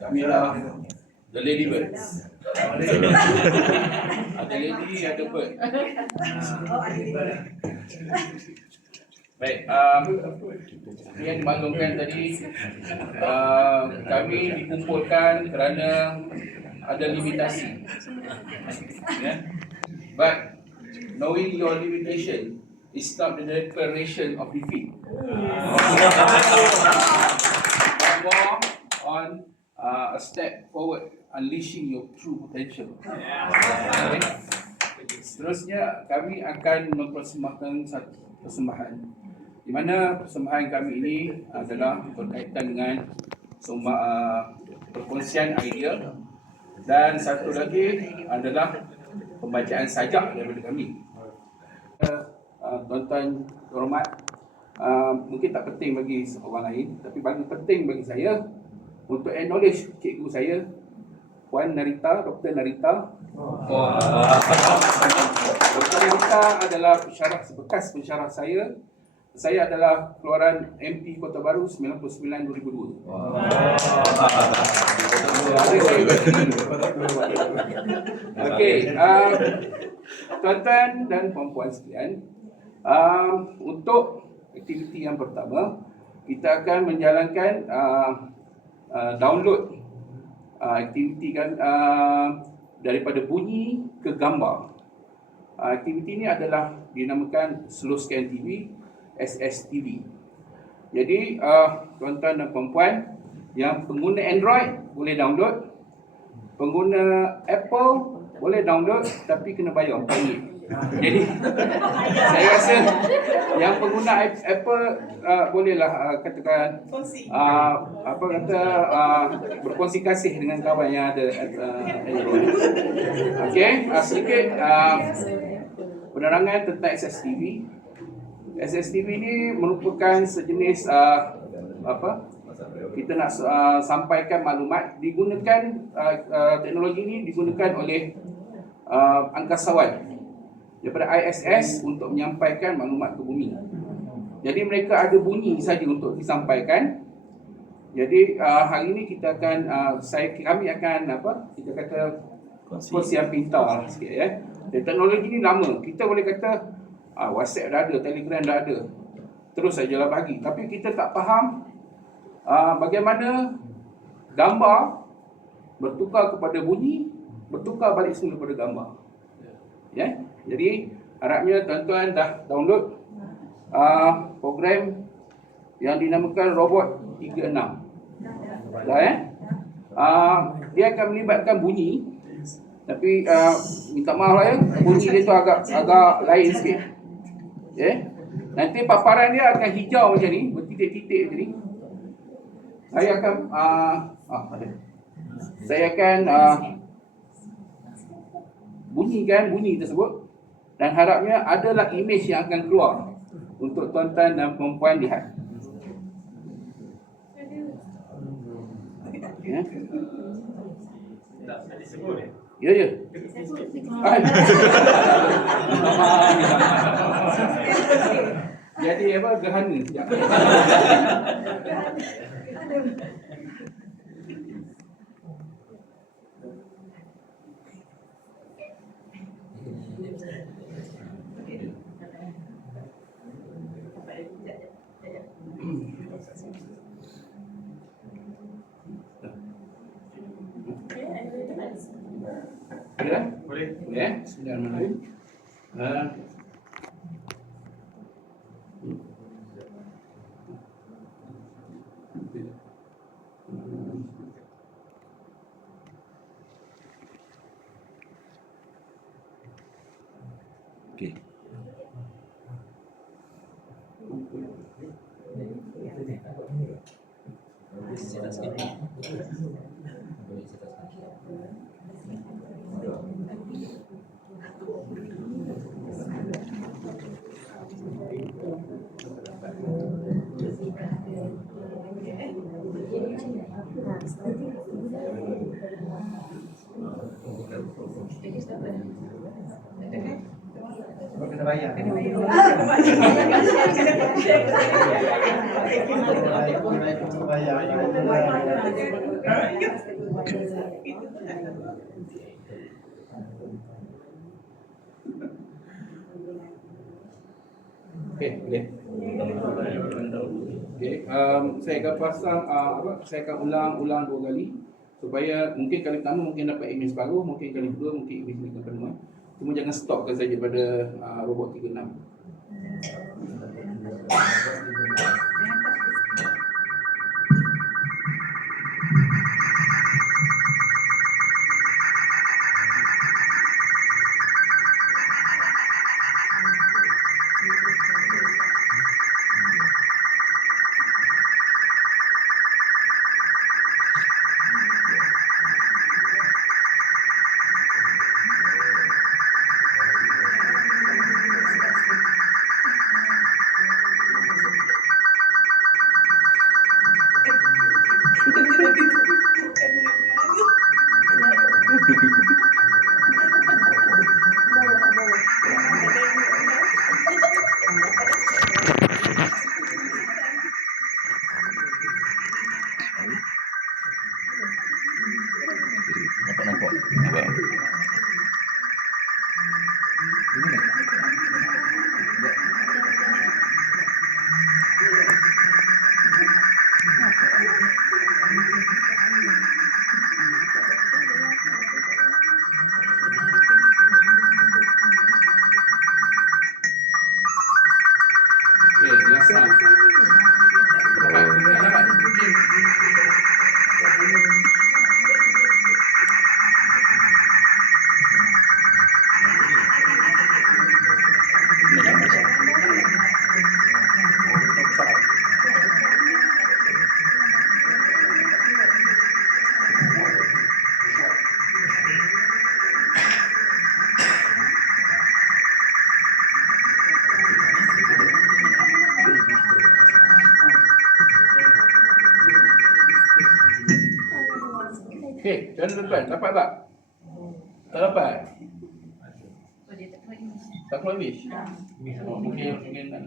Kami lah The Ladybirds. Ada lady, ada bird. Baik, yang dimaklumkan tadi, kami dikumpulkan kerana ada limitasi. But knowing your limitation is not the declaration of defeat. But more on a step forward, unleashing your true potential. Okay. Seterusnya kami akan mempersembahkan satu persembahan, di mana persembahan kami ini adalah berkaitan dengan perkongsian idea, dan satu lagi adalah pembacaan sajak daripada kami. Tuan-tuan hormat, mungkin tak penting bagi orang lain, tapi paling penting bagi saya untuk acknowledge cikgu saya, Puan Narita, Dr. Narita. Dr. Narita adalah bekas pensyarah saya. Saya adalah keluaran MP Kota Baru 99-2002. Okey, tuan-tuan dan puan-puan sekalian, untuk aktiviti yang pertama, kita akan menjalankan download aktiviti kan daripada bunyi ke gambar. Aktiviti ini adalah dinamakan Slow Scan TV, SSTV. Jadi tuan-tuan dan puan-puan yang pengguna Android boleh download, pengguna Apple boleh download, tapi kena bayar RM4. Jadi saya rasa yang pengguna Apple bolehlah katakan berkongsi kasih dengan kawan yang ada Android. Okey, sedikit penerangan tentang SSTV. SSTV ini merupakan sejenis kita nak sampaikan maklumat, digunakan teknologi ini digunakan oleh angkasawan daripada ISS untuk menyampaikan maklumat ke bumi. Jadi mereka ada bunyi saja untuk disampaikan. Jadi hari ini kita akan kami akan kita kata kongsi yang pintar lah sikit ya. Dan teknologi ni lama. Kita boleh kata WhatsApp dah ada, Telegram dah ada, terus sajalah bagi. Tapi kita tak faham bagaimana gambar bertukar kepada bunyi, bertukar balik semula kepada gambar. Ya. Jadi harapnya tuan-tuan dah download program yang dinamakan Robot 36. Dah ya? Dia akan melibatkan bunyi, tapi minta maaf lah ya, bunyi dia tu agak lain sikit. Ya. Nanti paparan dia akan hijau macam ni, bertitik-titik macam ni. Saya akan bunyikan bunyi tersebut, dan harapnya adalah imej yang akan keluar untuk tuan-tuan dan perempuan lihat. Ya. Ya. Jadi gerhana. Boleh? Ya, bismillahirrahmanirrahim. Okey. Kena bayar. Kena bayar. Okey, boleh. Okey, saya akan pasang saya akan ulang-ulang 2 kali supaya mungkin kali pertama mungkin dapat imej separuh, mungkin kali kedua mungkin imej ni akan penuh. Cuma jangan stopkan saja pada robot 36. Nampak. Okey, last one. Dapat. Okey, macam mana tuan-tuan? Dapat tak? Tak dapat? Tak keluar imej? Oh, mungkin tak.